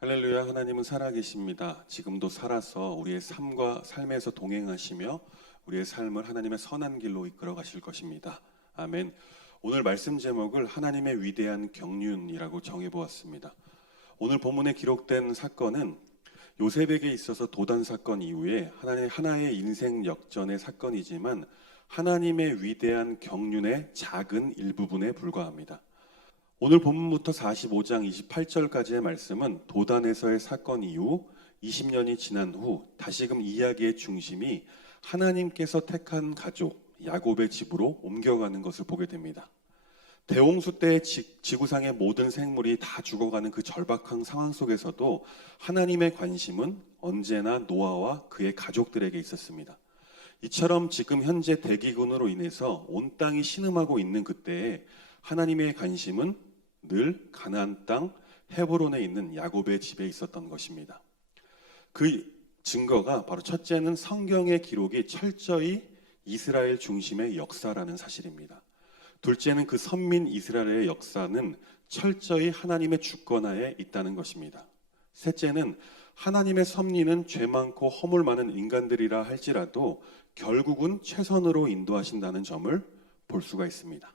할렐루야, 하나님은 살아계십니다. 지금도 살아서 우리의 삶에서 동행하시며 우리의 삶을 하나님의 선한 길로 이끌어 가실 것입니다. 아멘. 오늘 말씀 제목을 하나님의 위대한 경륜이라고 정해보았습니다. 오늘 본문에 기록된 사건은 요셉에게 있어서 도단 사건 이후에 하나의 인생 역전의 사건이지만 하나님의 위대한 경륜의 작은 일부분에 불과합니다. 오늘 본문부터 45장 28절까지의 말씀은 도단에서의 사건 이후 20년이 지난 후 다시금 이야기의 중심이 하나님께서 택한 가족 야곱의 집으로 옮겨가는 것을 보게 됩니다. 대홍수 때 지구상의 모든 생물이 다 죽어가는 그 절박한 상황 속에서도 하나님의 관심은 언제나 노아와 그의 가족들에게 있었습니다. 이처럼 지금 현재 대기근으로 인해서 온 땅이 신음하고 있는 그때에 하나님의 관심은 늘 가나안 땅 헤브론에 있는 야곱의 집에 있었던 것입니다. 그 증거가 바로 첫째는 성경의 기록이 철저히 이스라엘 중심의 역사라는 사실입니다. 둘째는 그 선민 이스라엘의 역사는 철저히 하나님의 주권하에 있다는 것입니다. 셋째는 하나님의 섭리는 죄 많고 허물 많은 인간들이라 할지라도 결국은 최선으로 인도하신다는 점을 볼 수가 있습니다.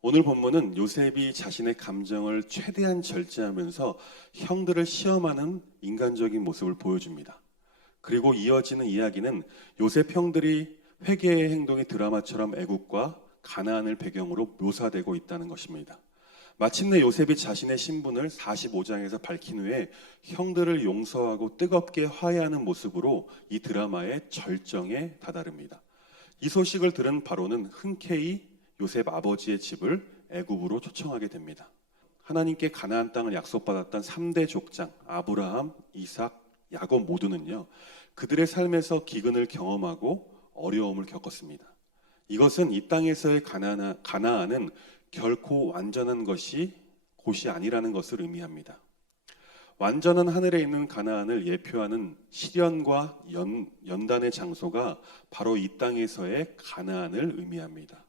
오늘 본문은 요셉이 자신의 감정을 최대한 절제하면서 형들을 시험하는 인간적인 모습을 보여줍니다. 그리고 이어지는 이야기는 요셉 형들이 회개의 행동이 드라마처럼 애국과 가나안을 배경으로 묘사되고 있다는 것입니다. 마침내 요셉이 자신의 신분을 45장에서 밝힌 후에 형들을 용서하고 뜨겁게 화해하는 모습으로 이 드라마의 절정에 다다릅니다. 이 소식을 들은 바로는 흔쾌히 요셉 아버지의 집을 애굽으로 초청하게 됩니다. 하나님께 가나안 땅을 약속받았던 3대 족장 아브라함, 이삭, 야곱 모두는요, 그들의 삶에서 기근을 경험하고 어려움을 겪었습니다. 이것은 이 땅에서의 가나안은 결코 완전한 곳이 아니라는 것을 의미합니다. 완전한 하늘에 있는 가나안을 예표하는 시련과 연단의 장소가 바로 이 땅에서의 가나안을 의미합니다.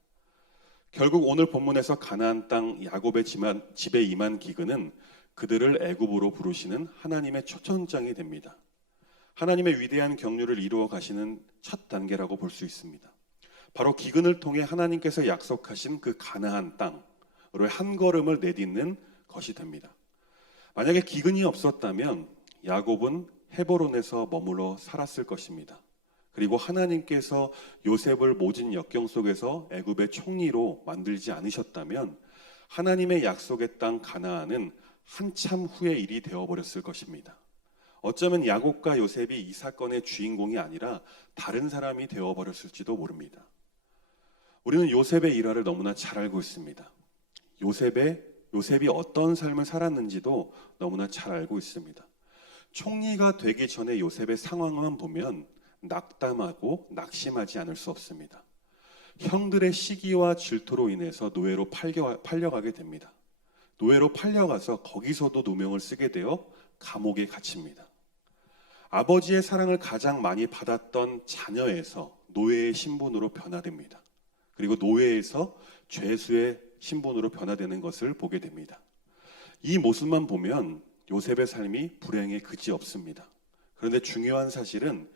결국 오늘 본문에서 가나안 땅 야곱의 집에 임한 기근은 그들을 애굽으로 부르시는 하나님의 초청장이 됩니다. 하나님의 위대한 경륜을 이루어 가시는 첫 단계라고 볼 수 있습니다. 바로 기근을 통해 하나님께서 약속하신 그 가나안 땅으로의 한 걸음을 내딛는 것이 됩니다. 만약에 기근이 없었다면 야곱은 헤브론에서 머물러 살았을 것입니다. 그리고 하나님께서 요셉을 모진 역경 속에서 애굽의 총리로 만들지 않으셨다면 하나님의 약속의 땅 가나안은 한참 후의 일이 되어버렸을 것입니다. 어쩌면 야곱과 요셉이 이 사건의 주인공이 아니라 다른 사람이 되어버렸을지도 모릅니다. 우리는 요셉의 일화를 너무나 잘 알고 있습니다. 요셉이 어떤 삶을 살았는지도 너무나 잘 알고 있습니다. 총리가 되기 전에 요셉의 상황만 보면 낙담하고 낙심하지 않을 수 없습니다. 형들의 시기와 질투로 인해서 노예로 팔려가게 됩니다. 노예로 팔려가서 거기서도 누명을 쓰게 되어 감옥에 갇힙니다. 아버지의 사랑을 가장 많이 받았던 자녀에서 노예의 신분으로 변화됩니다. 그리고 노예에서 죄수의 신분으로 변화되는 것을 보게 됩니다. 이 모습만 보면 요셉의 삶이 불행에 그지 없습니다. 그런데 중요한 사실은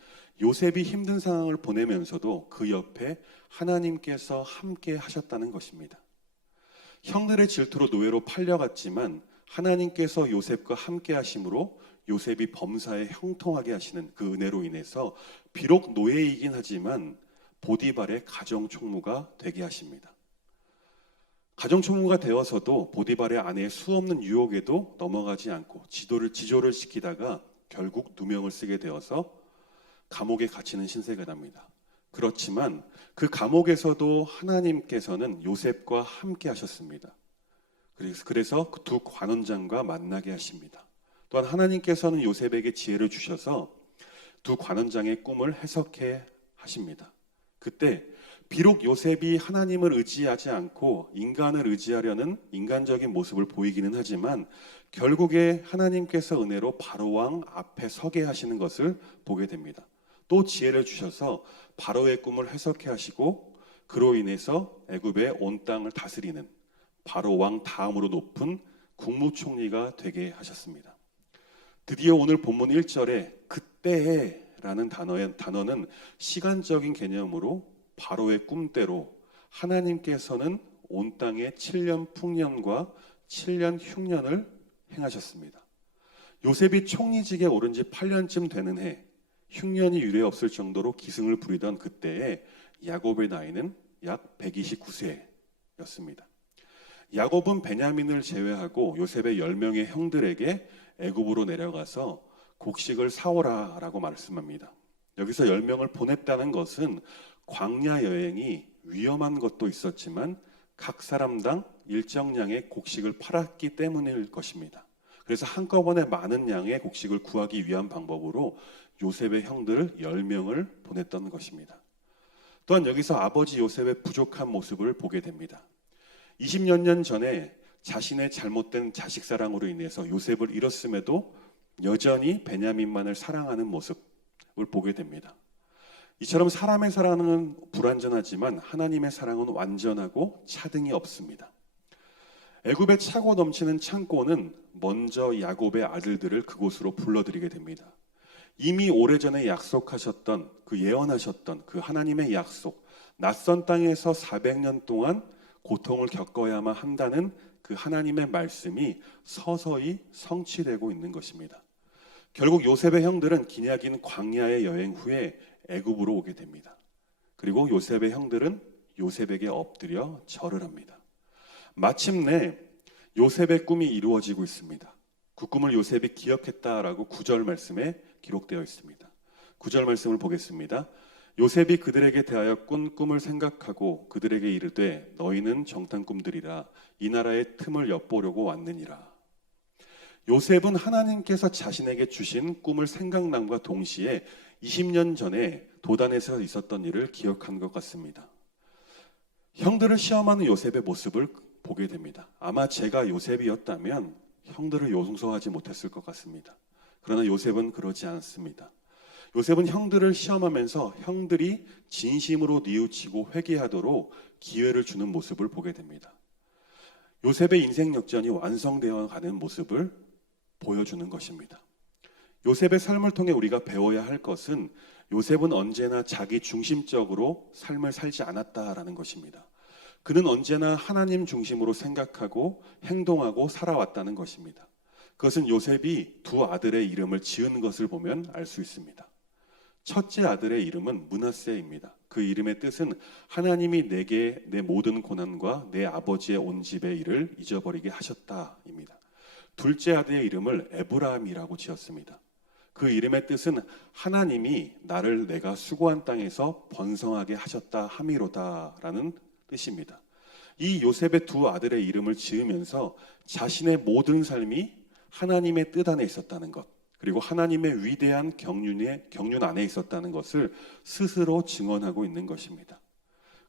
요셉이 힘든 상황을 보내면서도 그 옆에 하나님께서 함께 하셨다는 것입니다. 형들의 질투로 노예로 팔려갔지만 하나님께서 요셉과 함께 하심으로 요셉이 범사에 형통하게 하시는 그 은혜로 인해서 비록 노예이긴 하지만 보디발의 가정총무가 되게 하십니다. 가정총무가 되어서도 보디발의 아내의 수없는 유혹에도 넘어가지 않고 지조를 지키다가 결국 누명을 쓰게 되어서 감옥에 갇히는 신세가 납니다. 그렇지만 그 감옥에서도 하나님께서는 요셉과 함께 하셨습니다. 그래서 그 두 관원장과 만나게 하십니다. 또한 하나님께서는 요셉에게 지혜를 주셔서 두 관원장의 꿈을 해석해 하십니다. 그때 비록 요셉이 하나님을 의지하지 않고 인간을 의지하려는 인간적인 모습을 보이기는 하지만 결국에 하나님께서 은혜로 바로왕 앞에 서게 하시는 것을 보게 됩니다. 또 지혜를 주셔서 바로의 꿈을 해석해 하시고 그로 인해서 애굽의 온 땅을 다스리는 바로 왕 다음으로 높은 국무총리가 되게 하셨습니다. 드디어 오늘 본문 1절에 그때에라는 단어는 시간적인 개념으로 바로의 꿈대로 하나님께서는 온 땅에 7년 풍년과 7년 흉년을 행하셨습니다. 요셉이 총리직에 오른 지 8년쯤 되는 해, 흉년이 유례없을 정도로 기승을 부리던 그때에 야곱의 나이는 약 129세였습니다. 야곱은 베냐민을 제외하고 요셉의 10명의 형들에게 애굽으로 내려가서 곡식을 사오라 라고 말씀합니다. 여기서 10명을 보냈다는 것은 광야 여행이 위험한 것도 있었지만 각 사람당 일정량의 곡식을 팔았기 때문일 것입니다. 그래서 한꺼번에 많은 양의 곡식을 구하기 위한 방법으로 요셉의 형들 10명을 보냈던 것입니다. 또한 여기서 아버지 요셉의 부족한 모습을 보게 됩니다. 20여 년 전에 자신의 잘못된 자식 사랑으로 인해서 요셉을 잃었음에도 여전히 베냐민만을 사랑하는 모습을 보게 됩니다. 이처럼 사람의 사랑은 불완전하지만 하나님의 사랑은 완전하고 차등이 없습니다. 애굽의 차고 넘치는 창고는 먼저 야곱의 아들들을 그곳으로 불러들이게 됩니다. 이미 오래전에 약속하셨던 예언하셨던 그 하나님의 약속, 낯선 땅에서 400년 동안 고통을 겪어야만 한다는 그 하나님의 말씀이 서서히 성취되고 있는 것입니다. 결국 요셉의 형들은 기냐긴 광야의 여행 후에 애굽으로 오게 됩니다. 그리고 요셉의 형들은 요셉에게 엎드려 절을 합니다. 마침내 요셉의 꿈이 이루어지고 있습니다. 그 꿈을 요셉이 기억했다라고 9절 말씀에 기록되어 있습니다. 9절 말씀을 보겠습니다. 요셉이 그들에게 대하여 꾼 꿈을 생각하고 그들에게 이르되 너희는 정탐 꿈들이라 이 나라의 틈을 엿보려고 왔느니라. 요셉은 하나님께서 자신에게 주신 꿈을 생각남과 동시에 20년 전에 도단에서 있었던 일을 기억한 것 같습니다. 형들을 시험하는 요셉의 모습을 보게 됩니다. 아마 제가 요셉이었다면 형들을 용서하지 못했을 것 같습니다. 그러나 요셉은 그러지 않습니다. 요셉은 형들을 시험하면서 형들이 진심으로 뉘우치고 회개하도록 기회를 주는 모습을 보게 됩니다. 요셉의 인생 역전이 완성되어 가는 모습을 보여주는 것입니다. 요셉의 삶을 통해 우리가 배워야 할 것은 요셉은 언제나 자기 중심적으로 삶을 살지 않았다라는 것입니다. 그는 언제나 하나님 중심으로 생각하고 행동하고 살아왔다는 것입니다. 그것은 요셉이 두 아들의 이름을 지은 것을 보면 알 수 있습니다. 첫째 아들의 이름은 므낫세입니다. 그 이름의 뜻은 하나님이 내게 내 모든 고난과 내 아버지의 온 집의 일을 잊어버리게 하셨다입니다. 둘째 아들의 이름을 에브라임이라고 지었습니다. 그 이름의 뜻은 하나님이 나를 내가 수고한 땅에서 번성하게 하셨다 함이로다라는 뜻입니다. 이 요셉의 두 아들의 이름을 지으면서 자신의 모든 삶이 하나님의 뜻 안에 있었다는 것, 그리고 하나님의 위대한 경륜 안에 있었다는 것을 스스로 증언하고 있는 것입니다.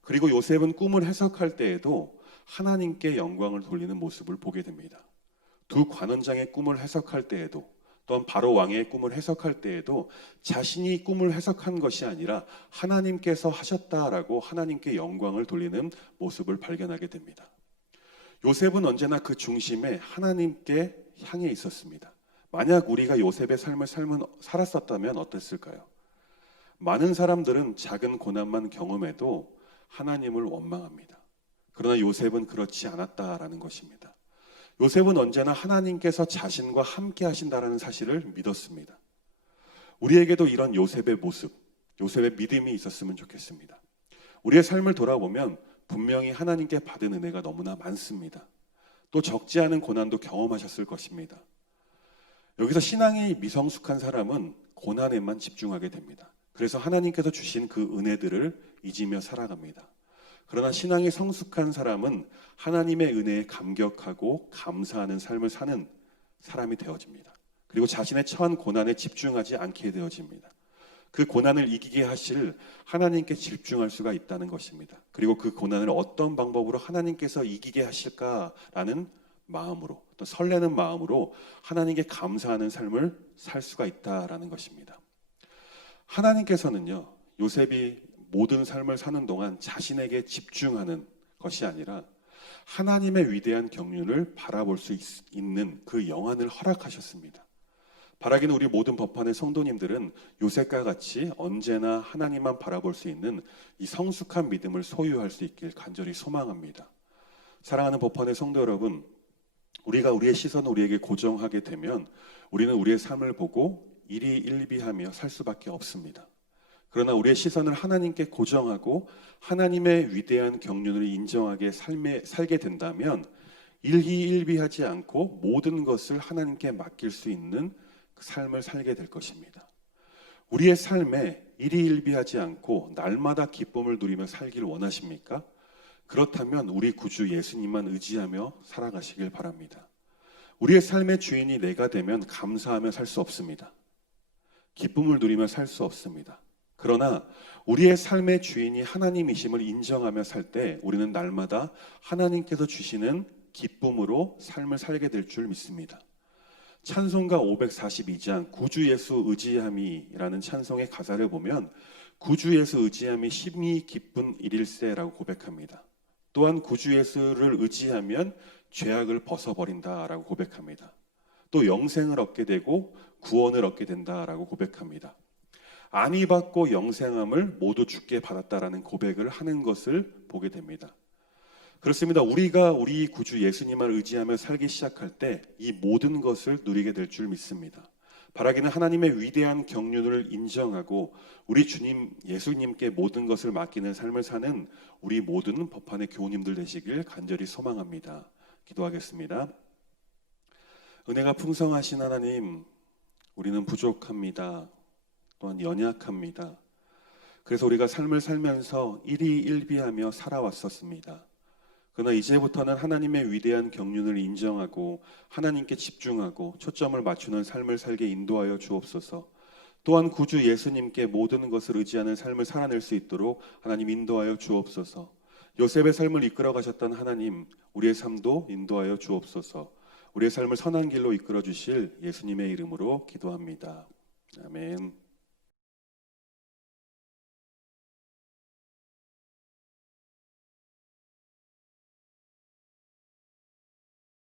그리고 요셉은 꿈을 해석할 때에도 하나님께 영광을 돌리는 모습을 보게 됩니다. 두 관원장의 꿈을 해석할 때에도 또한 바로 왕의 꿈을 해석할 때에도 자신이 꿈을 해석한 것이 아니라 하나님께서 하셨다라고 하나님께 영광을 돌리는 모습을 발견하게 됩니다. 요셉은 언제나 그 중심에 하나님께 향해 있었습니다. 만약 우리가 요셉의 삶을 살았었다면 어땠을까요? 많은 사람들은 작은 고난만 경험해도 하나님을 원망합니다. 그러나 요셉은 그렇지 않았다라는 것입니다. 요셉은 언제나 하나님께서 자신과 함께 하신다라는 사실을 믿었습니다. 우리에게도 이런 요셉의 모습, 요셉의 믿음이 있었으면 좋겠습니다. 우리의 삶을 돌아보면 분명히 하나님께 받은 은혜가 너무나 많습니다. 또 적지 않은 고난도 경험하셨을 것입니다. 여기서 신앙이 미성숙한 사람은 고난에만 집중하게 됩니다. 그래서 하나님께서 주신 그 은혜들을 잊으며 살아갑니다. 그러나 신앙이 성숙한 사람은 하나님의 은혜에 감격하고 감사하는 삶을 사는 사람이 되어집니다. 그리고 자신의 처한 고난에 집중하지 않게 되어집니다. 그 고난을 이기게 하실 하나님께 집중할 수가 있다는 것입니다. 그리고 그 고난을 어떤 방법으로 하나님께서 이기게 하실까라는 마음으로, 또 설레는 마음으로 하나님께 감사하는 삶을 살 수가 있다라는 것입니다. 하나님께서는요, 요셉이 모든 삶을 사는 동안 자신에게 집중하는 것이 아니라 하나님의 위대한 경륜을 바라볼 수 있는 그 영안을 허락하셨습니다. 바라기는 우리 모든 법판의 성도님들은 요셉과 같이 언제나 하나님만 바라볼 수 있는 이 성숙한 믿음을 소유할 수 있길 간절히 소망합니다. 사랑하는 법판의 성도 여러분, 우리가 우리의 시선을 우리에게 고정하게 되면 우리는 우리의 삶을 보고 일희일비하며 살 수밖에 없습니다. 그러나 우리의 시선을 하나님께 고정하고 하나님의 위대한 경륜을 인정하게 살게 된다면 일희일비하지 않고 모든 것을 하나님께 맡길 수 있는 그 삶을 살게 될 것입니다. 우리의 삶에 일희일비하지 않고 날마다 기쁨을 누리며 살길 원하십니까? 그렇다면 우리 구주 예수님만 의지하며 살아가시길 바랍니다. 우리의 삶의 주인이 내가 되면 감사하며 살 수 없습니다. 기쁨을 누리며 살 수 없습니다. 그러나 우리의 삶의 주인이 하나님이심을 인정하며 살 때 우리는 날마다 하나님께서 주시는 기쁨으로 삶을 살게 될 줄 믿습니다. 찬송가 542장 구주 예수 의지함이라는 찬송의 가사를 보면 구주 예수 의지함이 심히 기쁜 일일세라고 고백합니다. 또한 구주 예수를 의지하면 죄악을 벗어버린다라고 고백합니다. 또 영생을 얻게 되고 구원을 얻게 된다라고 고백합니다. 안위 받고 영생함을 모두 주께 받았다라는 고백을 하는 것을 보게 됩니다. 그렇습니다. 우리가 우리 구주 예수님을 의지하며 살기 시작할 때 이 모든 것을 누리게 될 줄 믿습니다. 바라기는 하나님의 위대한 경륜을 인정하고 우리 주님 예수님께 모든 것을 맡기는 삶을 사는 우리 모든 법판의 교우님들 되시길 간절히 소망합니다. 기도하겠습니다. 은혜가 풍성하신 하나님, 우리는 부족합니다. 또한 연약합니다. 그래서 우리가 삶을 살면서 일희일비하며 살아왔었습니다. 그러나 이제부터는 하나님의 위대한 경륜을 인정하고 하나님께 집중하고 초점을 맞추는 삶을 살게 인도하여 주옵소서. 또한 구주 예수님께 모든 것을 의지하는 삶을 살아낼 수 있도록 하나님 인도하여 주옵소서. 요셉의 삶을 이끌어 가셨던 하나님, 우리의 삶도 인도하여 주옵소서. 우리의 삶을 선한 길로 이끌어 주실 예수님의 이름으로 기도합니다. 아멘.